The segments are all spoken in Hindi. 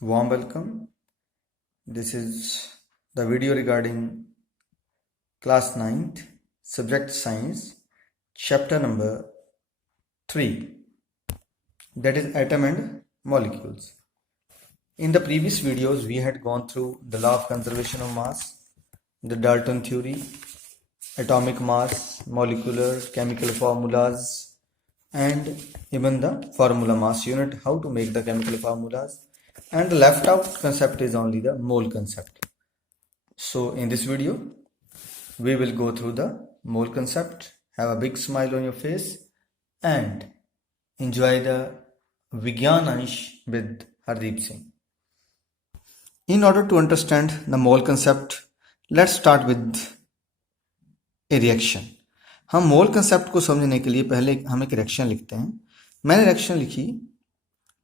Warm welcome. This is the video regarding class 9th, subject science, chapter number 3, that is atom and molecules. In the previous videos, we had gone through the law of conservation of mass, the Dalton theory, atomic mass, molecular, chemical formulas, and even the formula mass unit, how to make the chemical formulas. And the left out concept is only the mole concept. So in this video, we will go through the mole concept, have a big smile on your face, and enjoy the Vigyan Ansh with Hardeep Singh. In order to understand the mole concept, let's start with a reaction. हम मोल कंसेप्ट को समझने के लिए पहले हम एक रिएक्शन लिखते हैं. मैंने रिएक्शन लिखी,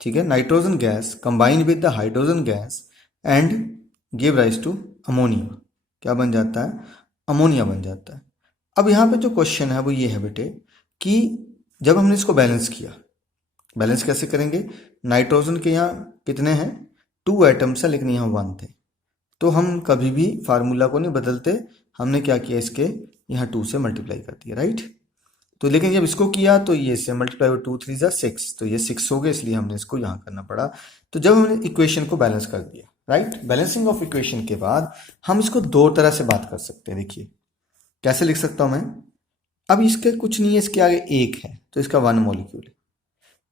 ठीक है, nitrogen gas combine with the hydrogen gas and give rise to ammonia. क्या बन जाता है? अमोनिया बन जाता है. अब यहाँ पे जो क्वेश्चन है वो ये है बेटे कि जब हमने इसको बैलेंस किया, बैलेंस कैसे करेंगे? नाइट्रोजन के यहाँ कितने हैं? 2 एटम्स है, लेकिन यहाँ 1 थे. तो हम कभी भी फार्मूला को नहीं बदलते. हमने क्या किया, इसके यहाँ 2 से मल्टीप्लाई कर दिया, राइट. तो लेकिन जब इसको किया तो ये से मल्टीप्लाई 2 3 जा 6, तो ये 6 हो गए, इसलिए हमने इसको यहाँ करना पड़ा. तो जब हमने इक्वेशन को बैलेंस कर दिया, राइट, बैलेंसिंग ऑफ इक्वेशन के बाद हम इसको 2 तरह से बात कर सकते हैं. देखिए कैसे लिख सकता हूँ मैं. अब इसके कुछ नहीं है, इसके आगे 1 है तो इसका 1 मॉलिक्यूल है,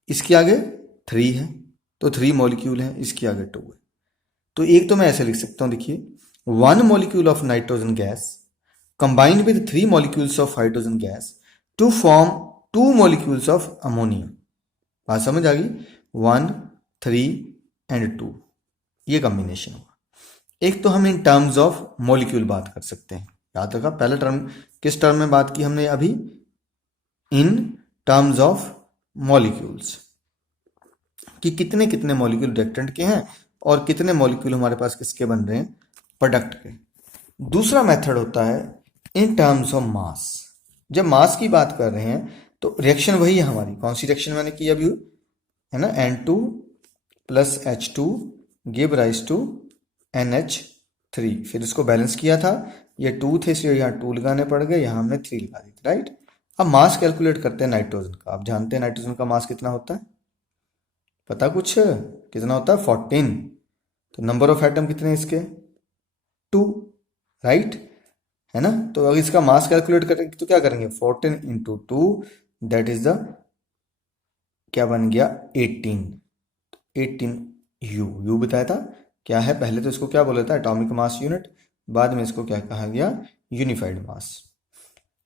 इसके आगे 3 है तो 3 मॉलिक्यूल है, इसके आगे 2 है. तो एक तो मैं ऐसे लिख सकता हूँ, देखिए 1 molecule of nitrogen gas combined with 3 molecules of hydrogen gas to form 2 molecules of ammonia. बात समझ आ गई? 1, 3 and 2 ये कॉम्बिनेशन होगा. एक तो हम इन टर्म्स ऑफ मॉलिक्यूल बात कर सकते हैं. याद रखा, पहला टर्म किस टर्म में बात की हमने अभी? इन टर्म्स ऑफ मॉलिक्यूल्स, कि कितने कितने मॉलिक्यूल रिएक्टेंट के हैं और कितने मॉलिक्यूल हमारे पास किसके बन रहे हैं? प्रोडक्ट के. दूसरा मेथड होता है इन टर्म्स ऑफ मास. जब मास की बात कर रहे हैं तो रिएक्शन वही है हमारी. कौन सी रिएक्शन मैंने की अभी, है ना? N2 plus H2 give rise to NH3. फिर इसको बैलेंस किया था, ये 2 थे इसलिए यहाँ 2 लगाने पड़ गए, यहाँ हमने 3 लगा दी, राइट. अब मास कैलकुलेट करते हैं नाइट्रोजन का. आप जानते हैं नाइट्रोजन का मास कितना होता है? पता कुछ कितना होता है? 14. तो नंबर ऑफ एटम कितने इसके? 2, राइट, है ना. तो अगर इसका मास कैलकुलेट करेंगे तो क्या करेंगे? 14 इंटू 2 दैट इज द क्या बन गया? 18. 18 यू बताया था क्या है. पहले तो इसको क्या बोला था? Atomic mass unit. बाद में इसको क्या कहा गया? यूनिफाइड मास.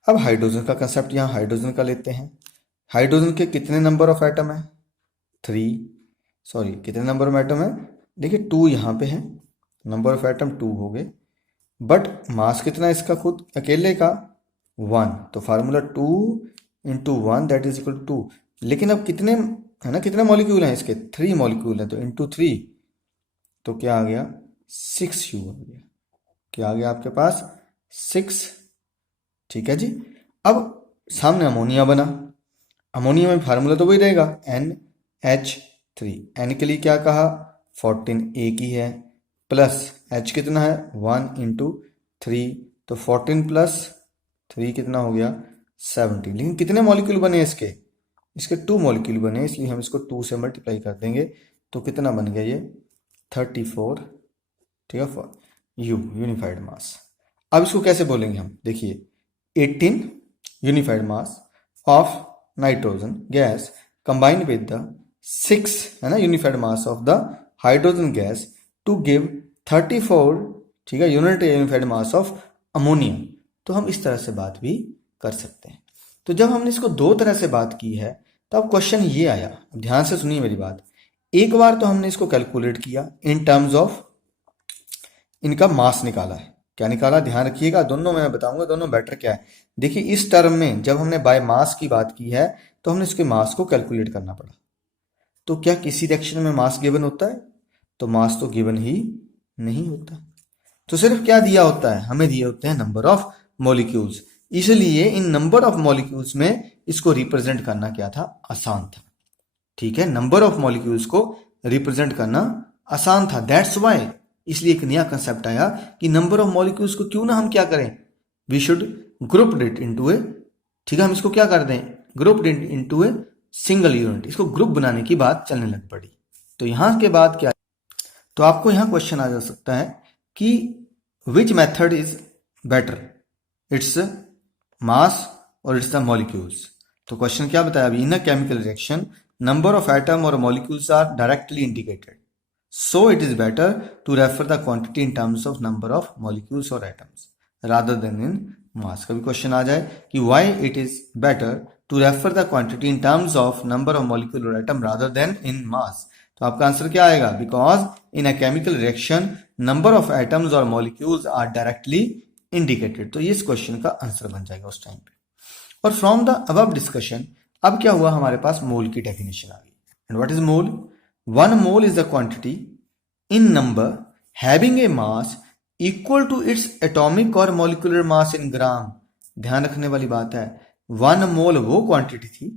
अब हाइड्रोजन का कंसेप्ट, यहाँ हाइड्रोजन का लेते हैं. हाइड्रोजन के कितने नंबर ऑफ एटम है? 3. सॉरी, कितने नंबर ऑफ एटम है? देखिए 2 यहाँ पे है, नंबर ऑफ एटम 2 हो गए, बट मास कितना इसका खुद अकेले का? 1. तो formula 2 into 1 that is equal to 2. लेकिन अब कितने, है ना, कितने मॉलिक्यूल हैं इसके? 3 मॉलिक्यूल हैं, तो इंटू 3 तो क्या आ गया? 6 यू आ गया. क्या आ गया आपके पास? 6. ठीक है जी. अब सामने अमोनिया बना. अमोनिया में फार्मूला तो वही रहेगा, NH3. N के लिए क्या कहा? 14 एक ही है, प्लस H कितना है? 1 इंटू 3, तो 14 प्लस 3 कितना हो गया? 17. लेकिन कितने मॉलिक्यूल बने इसके? इसके 2 मॉलिक्यूल बने, इसलिए हम इसको 2 से मल्टीप्लाई कर देंगे. तो कितना बन गया ये? 34. ठीक है, यूनिफाइड मास. अब इसको कैसे बोलेंगे हम? देखिए 18 unified mass of nitrogen gas combined with the 6, है ना, unified mass of the hydrogen gas to give 34, ठीक है, यूनिफाइड मास ऑफ अमोनिया. तो हम इस तरह से बात भी कर सकते हैं. तो जब हमने इसको 2 तरह से बात की है तो अब क्वेश्चन ये आया. अब ध्यान से सुनिए मेरी बात. एक बार तो हमने इसको कैलकुलेट किया इन टर्म्स ऑफ इनका मास निकाला है. क्या निकाला? ध्यान रखिएगा, दोनों मैं बताऊंगा दोनों बेटर क्या है. देखिए इस टर्म में जब हमने बाय मास की बात की है तो हमने इसके मास को कैलकुलेट करना पड़ा. तो क्या किसी रिएक्शन में मास गिवन होता है? तो मास तो गिवन ही नहीं होता. तो सिर्फ क्या दिया होता है? हमें दिए होते हैं नंबर ऑफ मॉलिक्यूल्स. इसलिए इन नंबर ऑफ मॉलिक्यूल्स में इसको रिप्रेजेंट करना क्या था? आसान था. ठीक है, नंबर ऑफ मॉलिक्यूल्स को रिप्रेजेंट करना आसान था, दैट्स वाई। इसलिए एक नया कंसेप्ट आया कि नंबर ऑफ मॉलिक्यूल्स को क्यों ना हम क्या करें, we should group it into a, ठीक है, हम इसको क्या कर दें, group it into a single unit. इसको ग्रुप बनाने की बात चलने लग पड़ी। तो यहां के बाद क्या, तो आपको यहां क्वेश्चन आ जा सकता है कि which method is better, it's mass और इट्स द मॉलिक्यूल्स। तो क्वेश्चन क्या बताया अभी, in a chemical reaction number of atom और molecules are directly indicated, so it is better to refer the quantity in terms of number of molecules और atoms rather than in mass. कभी क्वेश्चन आ जाए कि why it is better to refer the quantity in terms of number of molecule और एटम रादर देन इन मास, तो आपका आंसर क्या आएगा, because in a chemical reaction number of atoms और मॉलिक्यूल्स आर डायरेक्टली इंडिकेटेड। तो ये इस क्वेश्चन का आंसर बन जाएगा उस टाइम पे। और फ्रॉम द अबव डिस्कशन अब क्या हुआ, हमारे पास मोल की डेफिनेशन आ गई। And what is mole, one mole is the quantity in number having a mass equal to its atomic or molecular mass in gram. ध्यान रखने वाली बात है, वन मोल वो क्वांटिटी थी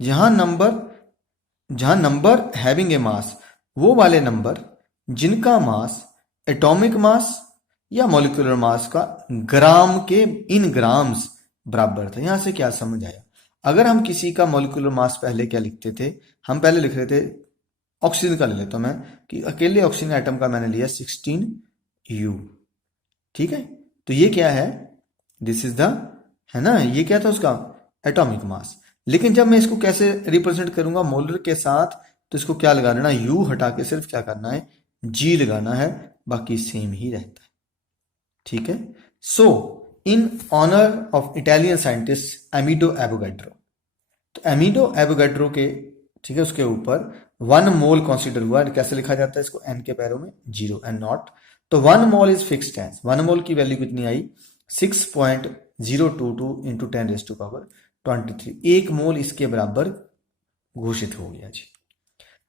जहां नंबर हैविंग ए मास, वो वाले नंबर जिनका मास एटॉमिक मास या मॉलिक्यूलर मास का ग्राम के इन ग्राम्स बराबर था। यहां से क्या समझ आया, अगर हम किसी का मॉलिक्यूलर मास पहले क्या लिखते थे, हम पहले लिख रहे थे, ऑक्सीजन का ले लेता हूं मैं, कि अकेले ऑक्सीजन एटम का मैंने लिया 16U, ठीक है, तो ये क्या है, दिस इज द, है ना, ये क्या था उसका एटॉमिक मास। लेकिन जब मैं इसको कैसे रिप्रेजेंट करूंगा मोलर के साथ, तो इसको क्या लगा देना, यू हटा के सिर्फ क्या करना है, जी लगाना है, बाकी सेम ही रहता है, ठीक है। So in honour of Italian scientist Amedeo Avogadro, तो एमिडो एवोगैड्रो के, ठीक है, उसके ऊपर वन मोल कंसीडर हुआ। कैसे लिखा जाता है इसको, एन के पैरों में 0 एंड नॉट, तो one mole is fixed as, one mole की वैल्यू कितनी आई, 6.022 इंटू 10⁻23, एक मोल इसके बराबर घोषित हो गया जी।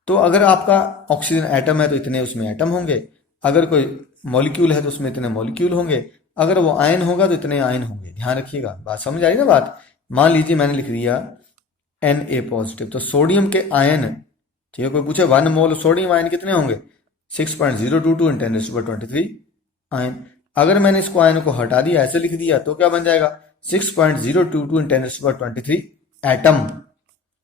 तो अगर आपका ऑक्सीजन एटम है तो इतने उसमें एटम होंगे, अगर कोई मॉलिक्यूल है तो उसमें इतने मॉलिक्यूल होंगे, अगर वो आयन होगा तो इतने आयन होंगे। ध्यान रखिएगा, बात समझ आई ना बात। मान लीजिए मैंने लिख दिया Na पॉजिटिव, तो सोडियम के आयन, ठीक है, कोई पूछे वन मोल सोडियम आयन कितने होंगे, 6.022 इन 10⁻23 आयन। अगर मैंने इसको आयन को हटा दिया, ऐसे लिख दिया, तो क्या बन जाएगा, 6.022 इन 10⁻23 एटम,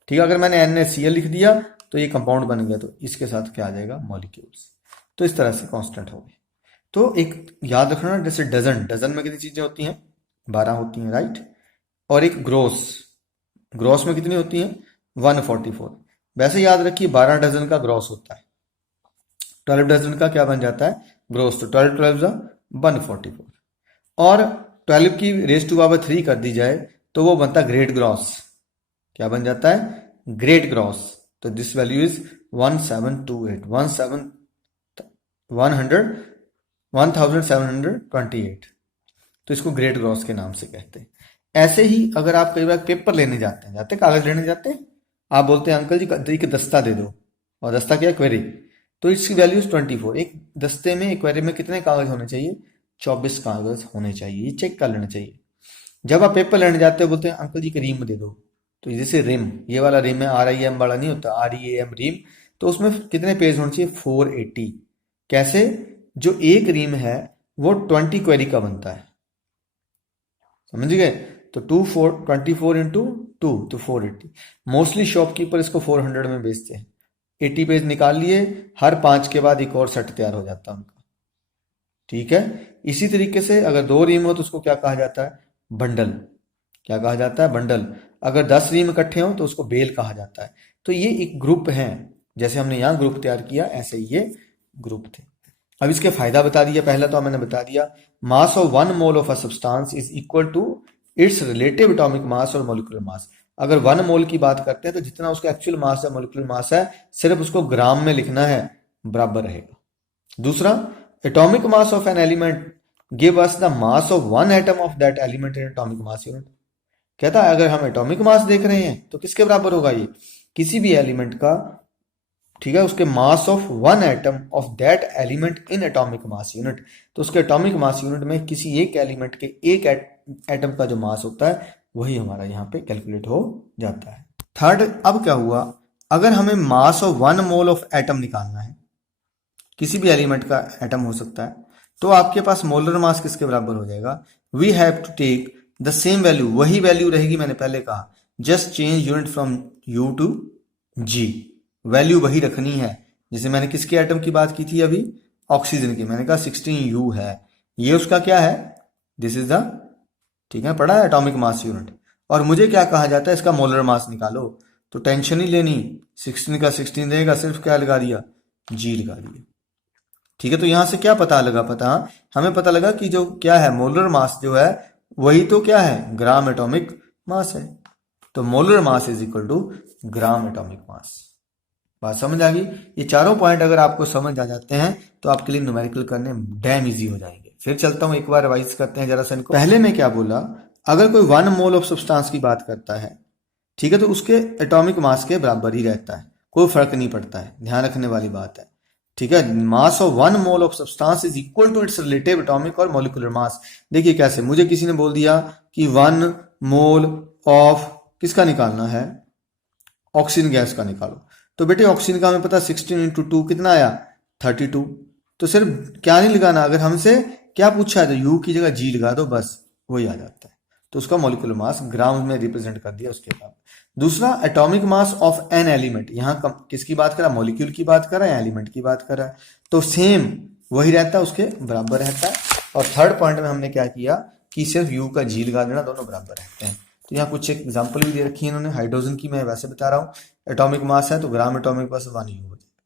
ठीक है। अगर मैंने NaCl लिख दिया तो ये कंपाउंड बन गया, तो इसके साथ क्या आ जाएगा, मॉलिक्यूल्स। तो इस तरह से कांस्टेंट हो गए। तो एक याद रखना, जैसे डजन में कितनी चीजें होती हैं, 12 होती हैं, राइट। और एक ग्रॉस में कितनी होती हैं, 144। वैसे याद रखिए 12 डजन का ग्रॉस होता है, 12 डजन का क्या बन जाता है, ग्रॉस। तो 12 12 144, और 12 की रेज़ टू पावर 3 कर दी जाए तो वो बनता है ग्रेट ग्रॉस। क्या बन जाता है, ग्रेट ग्रॉस। तो दिस वैल्यू इज 1728, 1728, तो इसको ग्रेट ग्रॉस के नाम से कहते हैं। ऐसे ही अगर आप कई बार पेपर लेने जाते हैं कागज लेने जाते हैं, आप बोलते हैं अंकल जी एक दस्ता दे दो, और दस्ता क्या, क्वेरी, तो इसकी वैल्यू 24। एक दस्ते में, एक क्वेरी में कितने कागज होने चाहिए, 24 कागज होने चाहिए, ये चेक कर लेना चाहिए। जब आप पेपर लेने जाते हो बोलते हैं अंकल जी एक रिम दे दो, तो जैसे रिम, ये वाला रिम है, RIM वाला नहीं होता, REAM रिम, तो उसमें कितने पेज होने चाहिए, 480। कैसे, जो एक रिम है वो 20 क्वेरी का बनता है, समझ गए। तो 24 इंटू 2 तो 480। मोस्टली शॉपकीपर इसको 400 में बेचते हैं। 80 पेज निकाल लिए, हर 5 के बाद एक और सेट तैयार हो जाता है उनका, ठीक है। इसी तरीके से अगर 2 रीम हो तो उसको क्या कहा जाता है, बंडल। क्या कहा जाता है, बंडल। अगर 10 रीम इकट्ठे हो तो उसको बेल कहा जाता है। तो ये एक ग्रुप है, जैसे हमने यहाँ ग्रुप तैयार किया ऐसे ही ये ग्रुप थे। अब इसके फायदा बता दिया, पहला तो मैंने बता दिया, mass of 1 mole of a substance is equal to its relative atomic mass और मॉलिक्यूलर मास। अगर 1 मोल की बात करते हैं तो जितना उसका एक्चुअल मास है, मॉलिक्यूलर मास है, सिर्फ उसको ग्राम में लिखना है, बराबर रहेगा। दूसरा, atomic mass of an element give us the mass of 1 atom of that element in atomic mass unit. कहता है अगर हम एटॉमिक मास देख रहे हैं तो किसके बराबर होगा, ये किसी भी एलिमेंट का, ठीक है, उसके मास of 1 atom of that element in atomic mass unit. तो उसके एटॉमिक मास यूनिट में किसी एक एलिमेंट के एक एटम का जो मास होता है वही हमारा यहाँ पे कैलकुलेट हो जाता है। थर्ड, अब क्या हुआ, अगर हमें मास ऑफ 1 मोल ऑफ एटम निकालना है, किसी भी एलिमेंट का एटम हो सकता है, तो आपके पास मोलर मास किसके बराबर हो जाएगा? We have to take the same value, वही वैल्यू रहेगी, मैंने पहले कहा, just change unit from U to G, value वही रखनी है। जैसे मैंने किसके एटम की बात की थी अभी? ऑक्सीजन की, मैंने कहा 16U है, ये उसका क्या है? दिस इज द, ठीक है, पढ़ा है एटॉमिक मास यूनिट। और मुझे क्या कहा जाता है? इसका मोलर मास निकालो, तो टेंशन ही लेनी, 16 का 16 रहेगा, सिर्फ क्या लगा दिया? जी लगा दिया। ठीक है, तो यहां से क्या पता लगा? हमें पता लगा कि जो क्या है, मोलर मास जो है वही तो क्या है? ग्राम एटॉमिक मास है। तो molar mass is equal to gram atomic mass. बात समझ आ गई? ये चारों पॉइंट अगर आपको समझ आ जाते हैं तो आपके लिए न्यूमेरिकल करने डैम इजी हो जाएंगे। फिर चलता हूं, एक बार रिवाइज करते हैं जरा सा इनको। पहले मैं क्या बोला? अगर कोई 1 मोल ऑफ सब्सटेंस की बात करता है, ठीक है, तो उसके एटॉमिक मास के बराबर ही रहता है, कोई फर्क नहीं पड़ता है, ध्यान रखने वाली बात है। ठीक है, mass of 1 mole of substance is equal to its relative atomic or molecular mass. देखिए कैसे, मुझे किसी ने बोल दिया कि 1 मोल ऑफ किसका निकालना है? ऑक्सीजन गैस का निकालो। तो बेटे ऑक्सीजन का हमें पता 16 इंटू 2 कितना आया? 32। तो सिर्फ क्या नहीं लगाना, अगर हमसे क्या पूछा है तो यू की जगह जी लगा दो, बस वही आ जाता है। तो उसका मॉलिक्यूलर मास ग्राम में रिप्रेजेंट कर दिया उसके बाद। दूसरा, atomic mass of an element, यहाँ किसकी बात करा? मॉलिक्यूल की बात करा या एलिमेंट की बात करा? तो सेम वही रहता है, उसके बराबर रहता है। और थर्ड पॉइंट में हमने क्या किया कि सिर्फ यू का जी लगा देना, दोनों बराबर रहते हैं। तो यहाँ कुछ एक एग्जाम्पल भी दे रखी है इन्होंने, हाइड्रोजन की, मैं वैसे बता रहा हूँ। एटॉमिक मास है तो ग्राम एटॉमिक मास 1 यू हो जाएगा,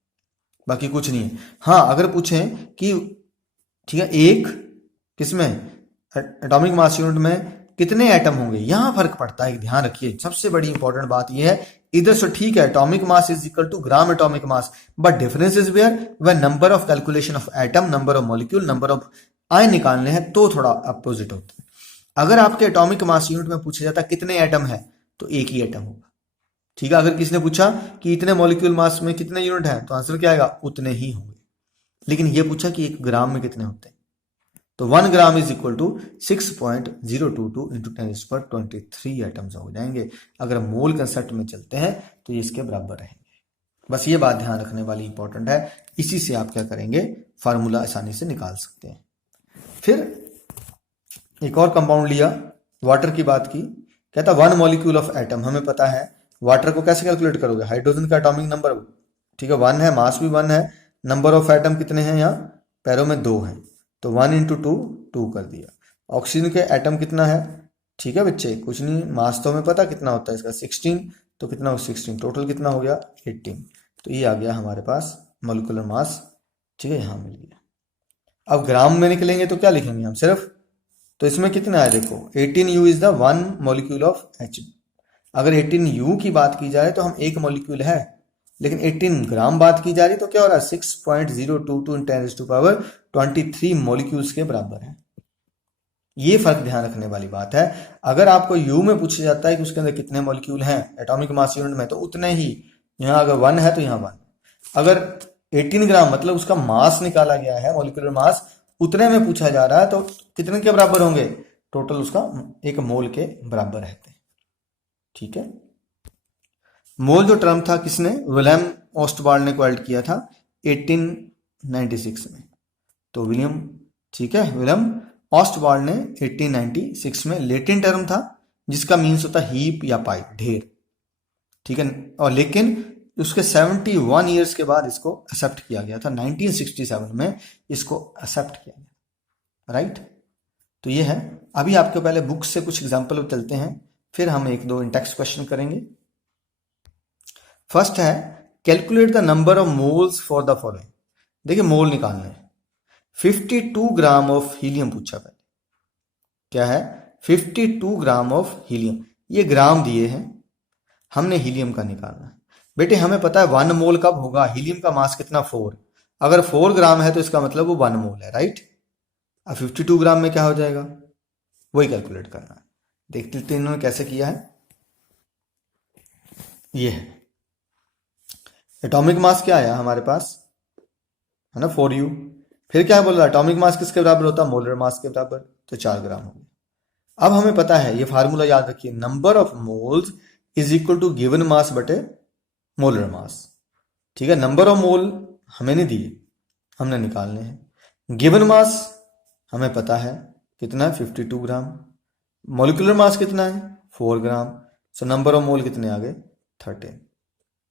बाकी कुछ नहीं है। हाँ, अगर पूछें कि ठीक है, एक किसमें एटॉमिक मास यूनिट में कितने एटम होंगे, यहां फर्क पड़ता है, ध्यान रखिए। सबसे बड़ी इंपॉर्टेंट बात यह है, इधर से ठीक है atomic mass is equal to gram atomic mass, but difference is where, when number of calculation of atom, number of molecule, number of ion निकालने हैं तो थोड़ा अपोजिट होता है। अगर आपके एटॉमिक मास यूनिट में पूछा जाता है कितने एटम है, तो एक ही एटम होगा। ठीक है, अगर किसने पूछा कि इतने मॉलिक्यूल मास में कितने यूनिट हैं, तो आंसर क्या आएगा? उतने ही होंगे। लेकिन ये पूछा कि 1 ग्राम में कितने होते हैं, तो 1 gram is equal to 6.022 into 10⁻23 atoms हो जाएंगे। अगर मोल कंसेप्ट में चलते हैं तो ये इसके बराबर रहेंगे। बस ये बात ध्यान रखने वाली इंपॉर्टेंट है, इसी से आप क्या करेंगे? फार्मूला आसानी से निकाल सकते हैं। फिर एक और कंपाउंड लिया, वाटर की बात की, कहता 1 मॉलिक्यूल ऑफ एटम, हमें पता है वाटर को कैसे कैलकुलेट करोगे? हाइड्रोजन का एटॉमिक नंबर, ठीक है, 1 है, मास भी 1 है, नंबर ऑफ एटम कितने हैं? यहाँ पैरों में 2 हैं, तो 1 इंटू 2 2 कर दिया। ऑक्सीजन के एटम कितना है? ठीक है बच्चे, कुछ नहीं, मास तो हमें पता कितना होता है इसका, 16, तो कितना हो 16, टोटल कितना हो गया? 18। तो ये आ गया हमारे पास मॉलिक्यूलर मास। ठीक है, यहाँ मिल गया। अब ग्राम में निकलेंगे तो क्या लिखेंगे हम सिर्फ? तो इसमें कितना है देखो, 18U is the 1 molecule of H। अगर 18U की बात की जाए तो हम एक मॉलिक्यूल है, लेकिन 18 ग्राम बात की जा रही तो क्या हो रहा है? 6.022 10⁻23 मॉलिक्यूल्स के बराबर है। ये फर्क ध्यान रखने वाली बात है। अगर आपको यू में पूछा जाता है कि उसके अंदर कितने मॉलिक्यूल हैं एटॉमिक मास यूनिट में, तो उतने ही। यहाँ अगर 1 है तो यहाँ 1। अगर 18 ग्राम मतलब उसका मास निकाला गया है, मॉलिक्यूलर मास, उतने में पूछा जा रहा है, तो कितने के बराबर होंगे? टोटल उसका 1 मोल के बराबर रहते हैं। ठीक है, मोल जो टर्म था किसने? विलियम ऑस्टवाल्ड ने क्वाइट किया था 1896 में। तो विलियम, ठीक है, विलियम ऑस्टवाल्ड ने 1896 में लैटिन टर्म था जिसका मीन्स होता है हीप या पाइप, ढेर। ठीक है, और लेकिन उसके 71 ईयर्स के बाद इसको एक्सेप्ट किया गया था, 1967 में इसको एक्सेप्ट किया गया। राइट, तो ये है। अभी आपके पहले बुक से कुछ एग्जाम्पल चलते हैं, फिर हम 1-2 इंटेक्स्ट क्वेश्चन करेंगे। फर्स्ट है, calculate the number of moles for the following. देखिए मोल निकालना है। 52 ग्राम ऑफ हीलियम पूछा पहले, क्या है? 52 ग्राम ऑफ हीलियम, ये ग्राम दिए हैं, हमने हीलियम का निकालना है। बेटे हमें पता है 1 मोल कब होगा? हीलियम का मास कितना? 4। अगर 4 ग्राम है तो इसका मतलब वो 1 मोल है। राइट, अब 52 ग्राम में क्या हो जाएगा? वही कैलकुलेट करना है। देखते हैं इन्होंने कैसे किया है। ये है एटॉमिक मास, क्या आया हमारे पास, है ना, 4U। फिर क्या बोल रहा है? एटॉमिक मास किसके बराबर होता है? मोलर मास के बराबर, तो 4 ग्राम हो गया। अब हमें पता है, ये फार्मूला याद रखिए, number of moles is equal to given mass बटे मोलर मास। ठीक है, नंबर ऑफ मोल हमें नहीं दिए, हमने निकालने हैं। गिवन मास हमें पता है कितना है, 52 ग्राम। मोलिकुलर मास कितना है, 4 ग्राम। सो नंबर ऑफ मोल कितने आ गए, 13।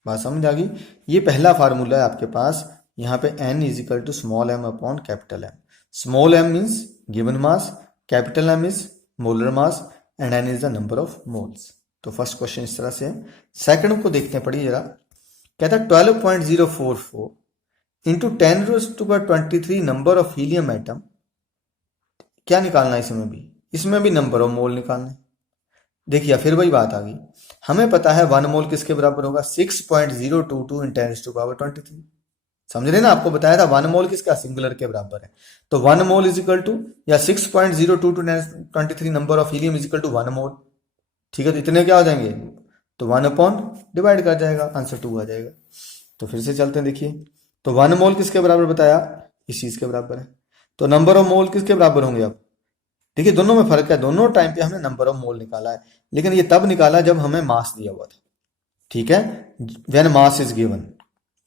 बात समझ आ गई। ये पहला फार्मूला है आपके पास, यहाँ पे n is equal to small m upon capital M। Small m means given mass, capital M is molar mass and n is the number of moles. तो फर्स्ट क्वेश्चन इस तरह से है। सेकंड को देखते हैं, पढ़िए जरा। कहता है 12.044 into 10⁻23 number of helium atom. क्या निकालना है इसमें भी, इसमें भी नंबर ऑफ मोल निकालना है। देखिए फिर वही बात आ गई, हमें पता है 1 मोल किसके बराबर होगा, 6.022 इन 10⁻23। समझ रहे ना, आपको बताया था 1 मोल किसका, सिंगुलर के बराबर है। तो 1 मोल इज इक्वल टू, या 6.022 23 number of helium is equal to 1 mole. ठीक है, तो इतने क्या हो जाएंगे, तो 1 अपॉन डिवाइड कर जाएगा, आंसर 2 आ जाएगा। तो फिर से चलते हैं, देखिए तो 1 मोल किसके बराबर बताया, इस चीज के बराबर है। तो नंबर ऑफ मोल किसके बराबर होंगे अब, देखिए दोनों में फर्क है, दोनों टाइम पे हमने नंबर ऑफ मोल निकाला है, लेकिन ये तब निकाला जब हमें मास दिया हुआ था। ठीक है, व्हेन मास इज गिवन।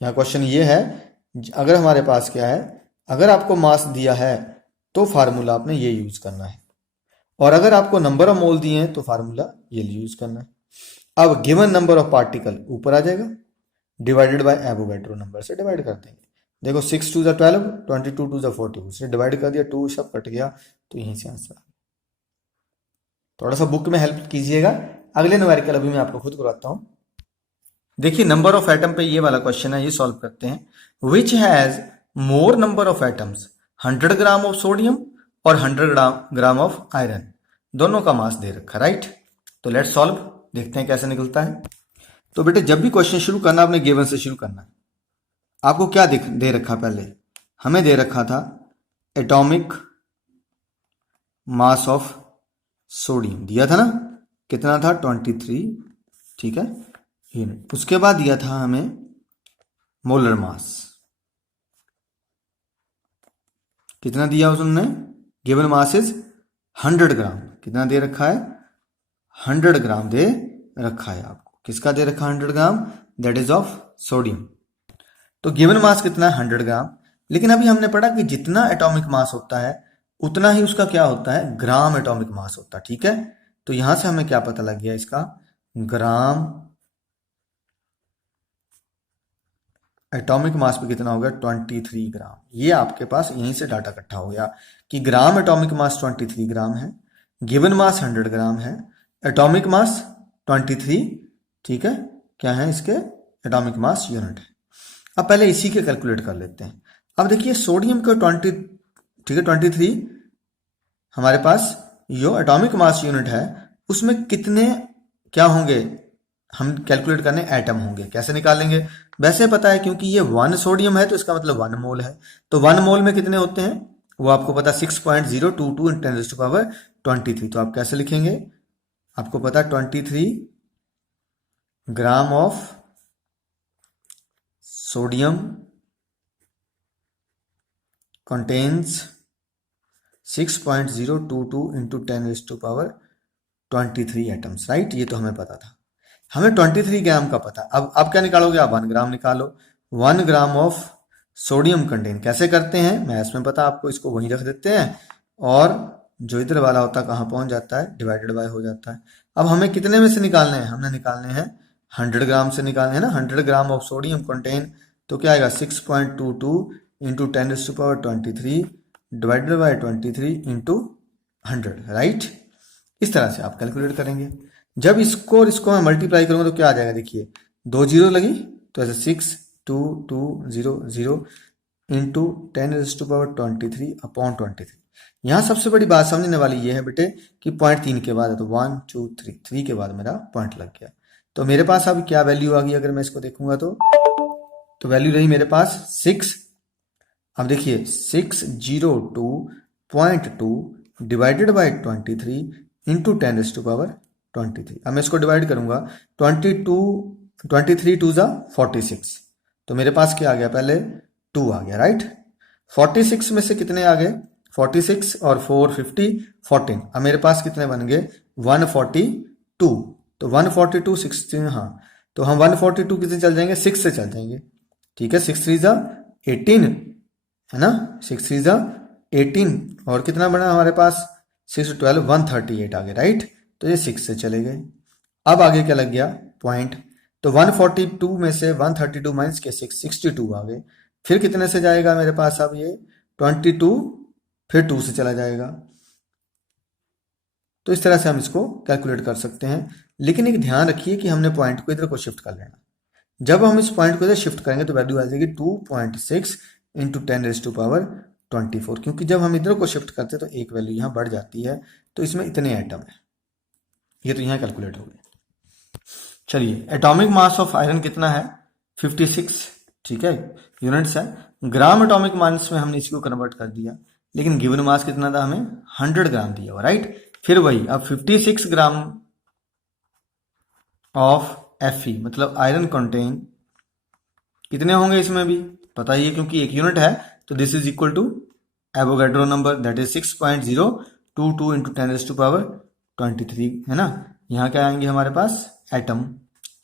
यहाँ क्वेश्चन ये है, अगर हमारे पास क्या है, अगर आपको मास दिया है तो फार्मूला आपने ये यूज करना है, और अगर आपको नंबर ऑफ मोल दिए हैं तो फार्मूला ये यूज करना है। अब गिवन नंबर ऑफ पार्टिकल ऊपर आ जाएगा, डिवाइडेड बाय एवोगैड्रो नंबर से डिवाइड कर देंगे। देखो 6 2 12, 22 2 40, से डिवाइड कर दिया, 2 सब कट गया, तो यहीं से आंसर। थोड़ा सा बुक में हेल्प कीजिएगा, अगले न्यूमेरिकल अभी मैं आपको खुद करवाता हूं। देखिए नंबर ऑफ एटम पे ये वाला क्वेश्चन है, ये सॉल्व करते हैं। Which has more number of atoms, 100 gram of sodium और 100 ग्राम ऑफ आयरन, दोनों का मास दे रखा, राइट। तो लेट्स सॉल्व, देखते हैं कैसे निकलता है। तो बेटे जब भी क्वेश्चन शुरू करना आपने गिवन से शुरू करना है। आपको क्या दे रखा, पहले हमें दे रखा था एटॉमिक मास ऑफ सोडियम, दिया था ना, कितना था 23, ठीक है यूनिट। उसके बाद दिया था हमें मोलर मास, कितना दिया उसने, गिवन मास इज 100 ग्राम, कितना दे रखा है 100 ग्राम दे रखा है आपको। किसका दे रखा 100 ग्राम, दैट इज ऑफ सोडियम। तो गिवन मास कितना है 100 ग्राम, लेकिन अभी हमने पढ़ा कि जितना एटॉमिक मास होता है उतना ही उसका क्या होता है, ग्राम एटॉमिक मास होता है। ठीक है, तो यहां से हमें क्या पता लग गया, इसका ग्राम एटॉमिक मास पे कितना हो गया 23 ग्राम। ये आपके पास यहीं से डाटा इकट्ठा हो गया कि ग्राम एटॉमिक मास 23 ग्राम है, गिवन मास 100 ग्राम है, एटॉमिक मास 23, ठीक है, क्या है इसके एटॉमिक मास यूनिट है। अब पहले इसी के कैलकुलेट कर लेते हैं। अब देखिए सोडियम का 20, ठीक है 23 हमारे पास जो एटॉमिक मास यूनिट है उसमें कितने क्या होंगे, हम कैलकुलेट करने एटम होंगे, कैसे निकालेंगे, वैसे पता है क्योंकि ये 1 सोडियम है तो इसका मतलब 1 मोल है। तो 1 मोल में कितने होते हैं वो आपको पता 6.022 × 10⁻23। तो आप कैसे लिखेंगे, आपको पता 23 gram of sodium contains 6.022 × 10⁻23 atoms, right. ये तो हमें पता था, हमें 23 ग्राम का पता। अब क्या निकालोगे आप, 1 ग्राम निकालो। 1 ग्राम ऑफ सोडियम कंटेन कैसे करते हैं, मैथ्स में पता आपको, इसको वहीं रख देते हैं और जो इधर वाला होता है कहाँ पहुंच जाता है, डिवाइडेड बाय हो जाता है। अब हमें कितने में से निकालने हैं, हमने निकालने हैं 100 ग्राम से निकालने हैं ना। 100 ग्राम ऑफ सोडियम कंटेन तो क्या आएगा 6.22 × 10⁻23 डिवाइडेड बाय 23 × 100, राइट। इस तरह से आप कैलकुलेट करेंगे। जब इसको और इसको मैं मल्टीप्लाई करूंगा तो क्या आ जाएगा, देखिए 2 जीरो लगी तो ऐसे 62200 इंटू 10⁻23 अपॉन 23। यहाँ सबसे बड़ी बात समझने वाली ये है बेटे कि पॉइंट 3 के बाद है, तो 1 2 3 के बाद मेरा पॉइंट लग गया। तो मेरे पास अब क्या वैल्यू आ गई, अगर मैं इसको देखूंगा तो वैल्यू रही मेरे पास 6। अब देखिए 602.2 डिवाइडेड बाई 23 इंटू 10⁻23। अब मैं इसको डिवाइड करूंगा 23 2 ज़ा 46, तो मेरे पास क्या आ गया, पहले 2 आ गया, राइट। 46 में से कितने आ गए, 46 और 4 50 14। अब मेरे पास कितने बन गए 142, तो 142 16, हाँ तो हम 142 किससे चल जाएंगे, 6 से चल जाएंगे। ठीक है, 6 3 जा 18 है ना, 6 3 जा 18 और कितना बना हमारे पास 6 12 138 आ गए, राइट। तो ये 6 से चले गए। अब आगे क्या लग गया पॉइंट, तो 142 में से 132 माइनस के 6 62 आ गए। फिर कितने से जाएगा मेरे पास, अब ये 22 फिर 2 से चला जाएगा। तो इस तरह से हम इसको कैलकुलेट कर सकते हैं। लेकिन एक ध्यान रखिए कि हमने पॉइंट को इधर को शिफ्ट कर लेना। जब हम इस पॉइंट को इधर शिफ्ट करेंगे तो वैल्यू आ जाएगी 2.6 इंटू 10⁻²4, क्योंकि जब हम इधर को शिफ्ट करते हैं तो एक वैल्यू यहाँ बढ़ जाती है। तो इसमें इतने एटम है, ये तो यहाँ कैलकुलेट हो गए। चलिए, एटॉमिक मास ऑफ आयरन कितना है 56, ठीक है, यूनिट्स है। ग्राम एटॉमिक मास में हमने इसको कन्वर्ट कर दिया, लेकिन गिवन मास कितना था, हमें 100 ग्राम दिया हुआ, राइट। फिर वही, अब 56 ग्राम ऑफ Fe मतलब आयरन कंटेन कितने होंगे, इसमें भी पता ही है क्योंकि एक यूनिट है। तो this is equal to Avogadro number, that is 6.022 into 10⁻23 है ना। यहाँ क्या आएंगे हमारे पास एटम,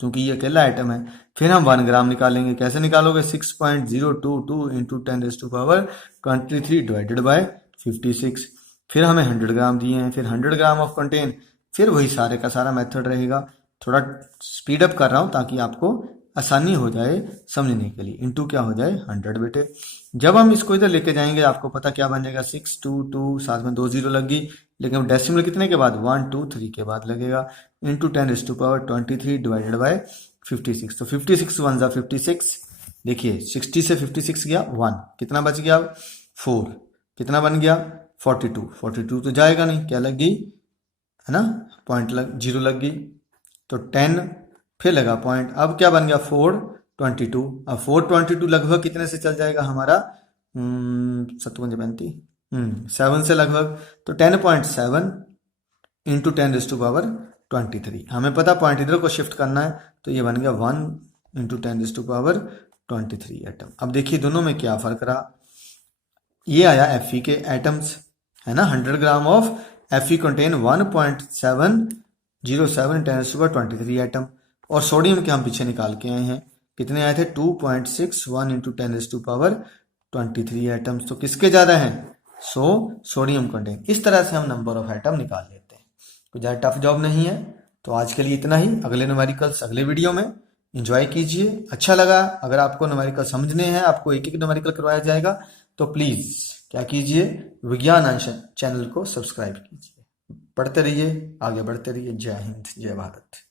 क्योंकि ये अकेला एटम है। फिर हम 1 ग्राम निकालेंगे, कैसे निकालोगे, 6.022 इंटू 10⁻23 डिवाइडेड बाय 56। फिर हमें 100 ग्राम दिए हैं, फिर 100 ग्राम ऑफ कंटेन, फिर वही सारे का सारा मेथड रहेगा। थोड़ा स्पीड अप कर रहा हूँ ताकि आपको आसानी हो जाए समझने के लिए। इंटू क्या हो जाए 100 बेटे। जब हम इसको इधर लेके जाएंगे आपको पता क्या बन जाएगा, 622, साथ में 2 जीरो लग गई, लेकिन डेसिमल कितने के बाद 1 2 3 के बाद लगेगा, इंटू 10⁻23 डिवाइडेड बाय 56। तो 56 1 जा 56, देखिए 60 से 56 गया 1, कितना बच गया 4, कितना बन गया 42, 42 तो जाएगा नहीं, क्या लग गई है ना, पॉइंट लग, जीरो लग गई। तो 10 फिर लगा पॉइंट, अब क्या बन गया 422। अब 422 लगभग कितने से चल जाएगा हमारा 7 से लगभग, तो 10.7 इंटू 10⁻23। हमें पता पॉइंट इधर को शिफ्ट करना है, तो ये बन गया 1 इंटू 10⁻23 एटम। अब देखिए दोनों में क्या फर्क रहा, ये आया Fe के एटम्स है ना, 100 gram of Fe contain 1.707 10⁻23 atom. और सोडियम के हम पीछे निकाल के आए हैं, कितने आए थे 2.61 इंटू 10⁻23 एटम्स। तो किसके ज्यादा हैं, सोडियम कंटेन। इस तरह से हम नंबर ऑफ एटम निकाल लेते हैं। कोई ज़्यादा टफ जॉब नहीं है। तो आज के लिए इतना ही, अगले न्यूमेरिकल्स अगले वीडियो में। एंजॉय कीजिए, अच्छा लगा अगर आपको न्यूमेरिकल समझने हैं, आपको एक एक न्यूमेरिकल करवाया जाएगा, तो प्लीज़ क्या कीजिए, विज्ञान अंश चैनल को सब्सक्राइब कीजिए। पढ़ते रहिए, आगे बढ़ते रहिए। जय हिंद, जय भारत।